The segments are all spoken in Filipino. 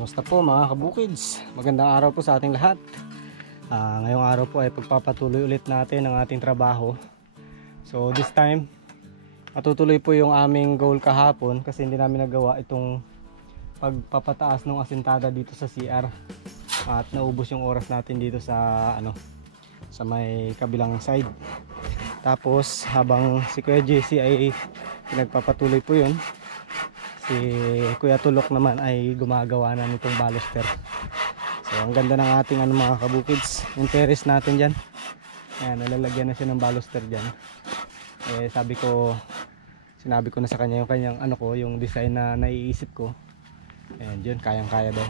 Kumusta po mga kabukids? Magandang araw po sa ating lahat. Ngayong araw po ay pagpapatuloy ulit natin ang ating trabaho. So this time, matutuloy po yung aming goal kahapon kasi hindi namin nagawa itong pagpapataas ng asintada dito sa CR. At naubos yung oras natin dito sa sa may kabilang side. Tapos habang si Kuya JC ay pinagpapatuloy po yun, si Kuya Tulok naman ay gumagawa na nitong baluster. So ang ganda ng ating mga kabukids, yung terrace natin dyan. Ayan, nalalagyan na siya ng baluster dyan. Sinabi ko na sa kanya yung kanyang yung design na naiisip ko. Ayan, dyan kayang kaya daw.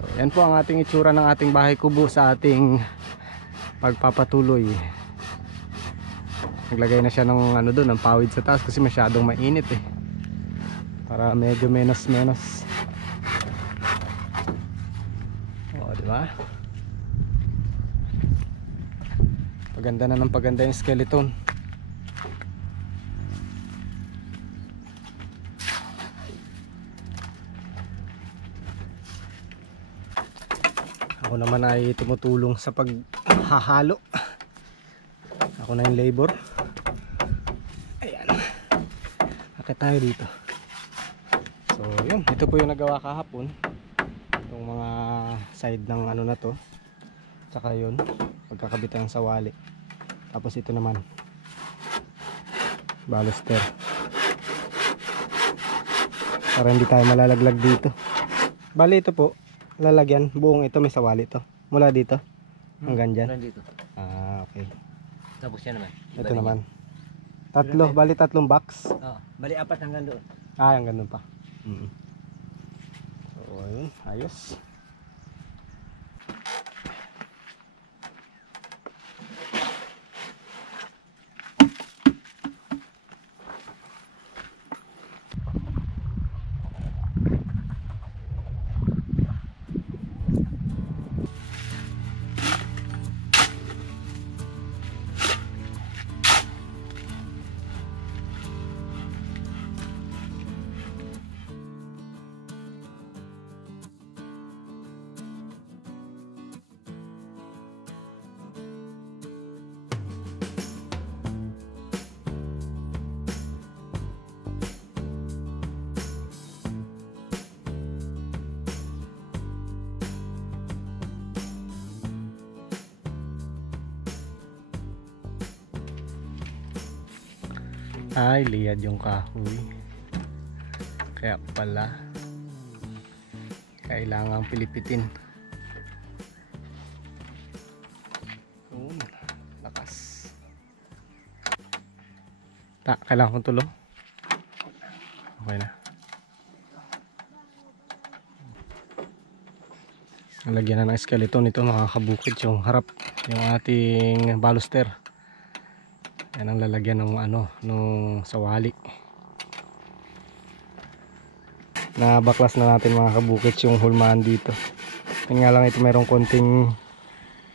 So, yan po ang ating itsura ng ating bahay kubo sa ating pagpapatuloy. Naglagay na siya ng doon, ng pawid sa taas kasi masyadong mainit para medyo menos. Diba? Paganda na ng paganda yung skeleton. Ako naman ay tumutulong sa paghahalo. Ako na yung labor. Ayan. Akit tayo dito. So yun, ito po yung nagawa kahapon. Itong mga side ng na to. Tsaka yun, pagkakabit ng sawali. Tapos ito naman, baluster. Para hindi tayo malalaglag dito. Bali ito po, lalagyan, buong ito may sawali to. Mula dito hanggang dyan. Dito. Okay. Tapos yan naman. Ito naman. Tatlo, bali tatlong box. Bali apat hanggang doon. Hanggang doon pa. So ayun, ayos. Ay, liyad yung kahoy. Kaya pala kailangang pilipitin. Lakas. Kailangan kong tulong. Okay na. Nalagyan na ng skeleton ito mga kabukid, yung harap, yung ating baluster. Yan ang lalagyan ng nung sawali. Nabaklas na natin mga kabukits yung hulmahan dito. Yan nga lang, ito mayroong konting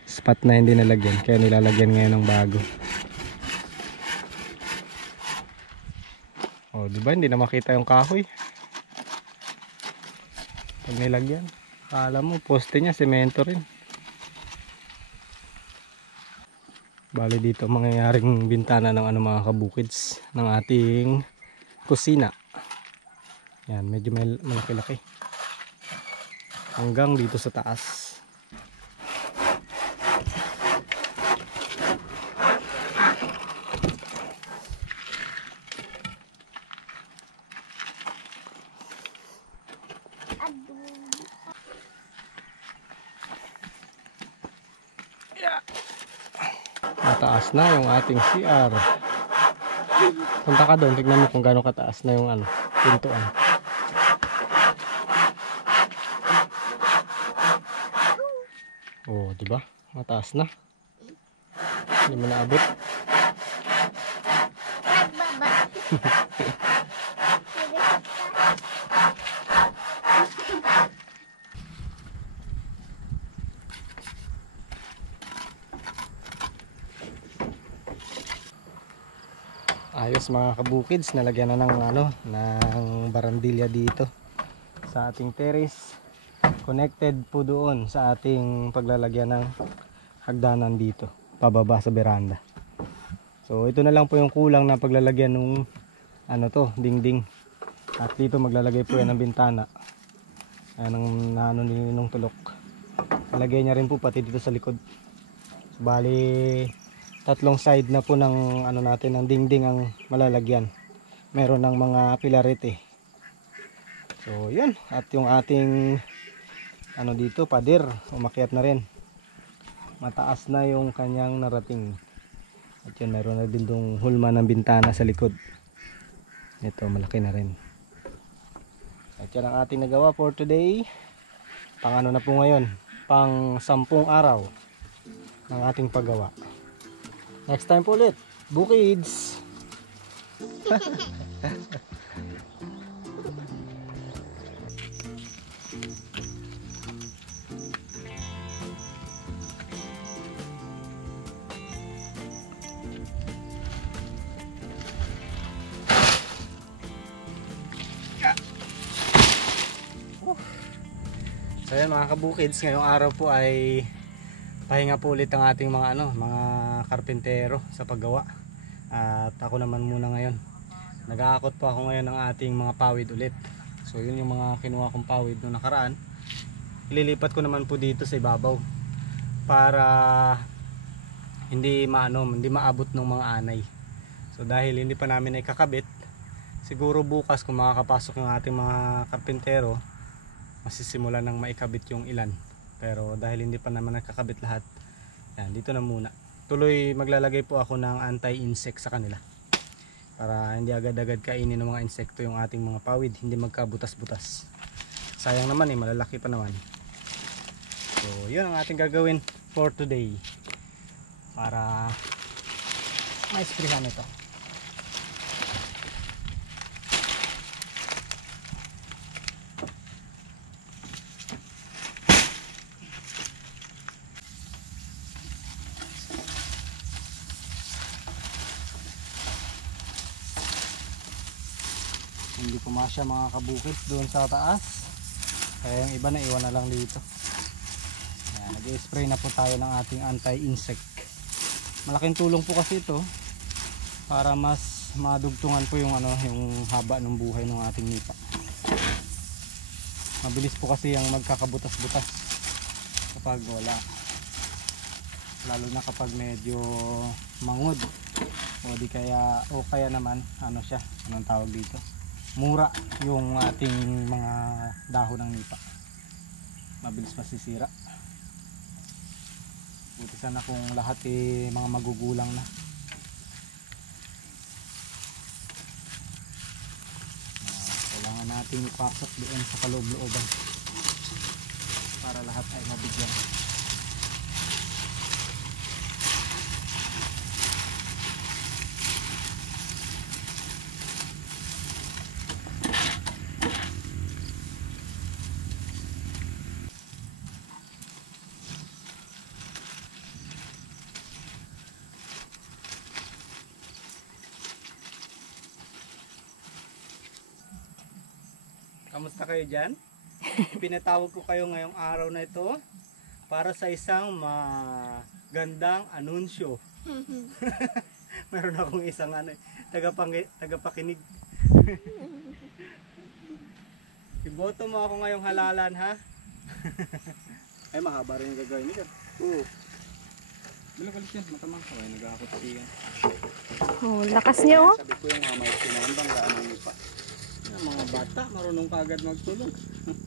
spot na hindi nalagyan, kaya nilalagyan ngayon ng bago. Diba hindi na makita yung kahoy pag nilagyan. Akala mo poste niya semento rin. Bali dito mangyayaring bintana ng mga kabukids ng ating kusina. Yan, medyo malaki-laki. Hanggang dito sa taas. Mataas na yung ating CR. Punta ka doon, tignan mo kung gaano kataas na yung pintuan. Di ba? Mataas na. Hindi mo naabot. Ayos mga kabukids, nalagyan na ng ng barandilya dito sa ating terrace. Connected po doon sa ating paglalagyan ng hagdanan dito, pababa sa veranda. So ito na lang po yung kulang na paglalagyan ng dingding. At dito maglalagay po yan ng bintana. Ayan ang naano nung tulok. Lagay niya rin po pati dito sa likod. So, bali tatlong side na po ng natin ng dingding ang malalagyan. Meron ng mga pilarete. So yun, at yung ating dito pader umakyat na rin. Mataas na yung kanyang narating. At yun, meron na din dong hulma ng bintana sa likod. Ito malaki na rin. At yan ang ating nagawa for today. Pang na po ngayon, pang 10 araw ng ating paggawa. Next time po ulit, bukids. So yan mga kabukids, ngayong araw po ay pahinga po ulit ang ating mga mga karpentero sa paggawa. At ako naman muna ngayon. Nag-aakot po ako ngayon ng ating mga pawid ulit. So yun yung mga kinuha kong pawid noong nakaraan. Ililipat ko naman po dito sa ibabaw para hindi maabot ng mga anay. So dahil hindi pa namin ikakabit, siguro bukas kung makakapasok yung ating mga karpentero, masisimula nang maikabit yung ilan. Pero dahil hindi pa naman nakakabit lahat, yan, dito na muna. Tuloy maglalagay po ako ng anti-insect sa kanila para hindi agad-agad kainin ng mga insekto yung ating mga pawid, hindi magkabutas-butas. Sayang naman malalaki pa naman. So yun ang ating gagawin for today para ma-sprayhan ito. Hindi pumasya mga kabukid doon sa taas, kaya yung iba na iwan na lang dito. Nag-spray na po tayo ng ating anti-insect. Malaking tulong po kasi ito para mas madugtungan po yung yung haba ng buhay ng ating nipa. Mabilis po kasi yung magkakabutas-butas kapag wala, lalo na kapag medyo mangod o kaya naman anong tawag dito, mura yung ating mga dahon ng nipa, mabilis masisira. Buti sana kung lahat mga magugulang na. Kailangan natin ipasok doon sa kaloob-looban para lahat ay mabigyan. Kamusta kayo dyan? Pinatawag ko kayo ngayong araw na ito para sa isang magandang anunsyo. Meron akong isang tagapakinig. Iboto mo ako ngayong halalan, ha? Ay, mahaba rin yung gagawin nila. Oo. Bilang yan, matamang kaway, nag-aakot siya. Oh, lakas niya oh. Sabi ko yung mga may sinambang gaanong nipa. Mga bata, marunong kaagad magtulong.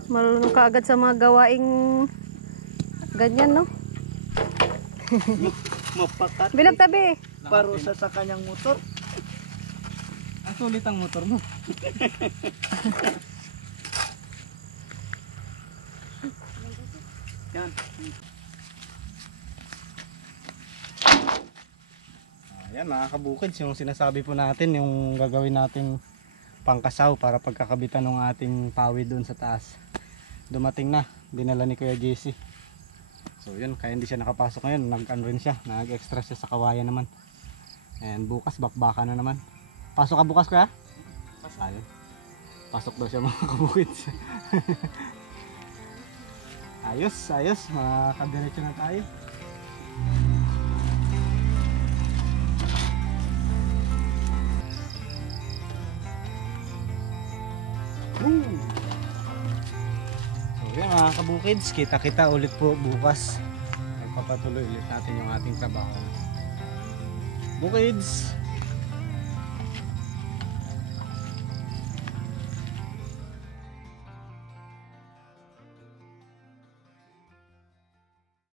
Marunong ka agad sa mga gawaing ganyan, no? Mapakat. Bilang tabi. Parusa sa kanyang motor. Ang sulit ang motor mo. Yan. Ayan mga kabukids, yung sinasabi po natin, yung gagawin nating pangkasaw para pagkakabitan ng ating pawid doon sa taas. Dumating na, dinala ni Kuya JC. So yun, kaya hindi siya nakapasok ngayon, nag-ano rin siya, nag-extra siya sa kawayan naman. And bukas bakbaka na naman. Pasok ka bukas, Kuya? Ayun. Pasok daw siya mga kabukids. Ayos, ayos. Makakadiretso na tayo. Woo! So yan mga kabukids, kita-kita ulit po bukas. Magpapatuloy ulit natin yung ating trabaho. Bukids!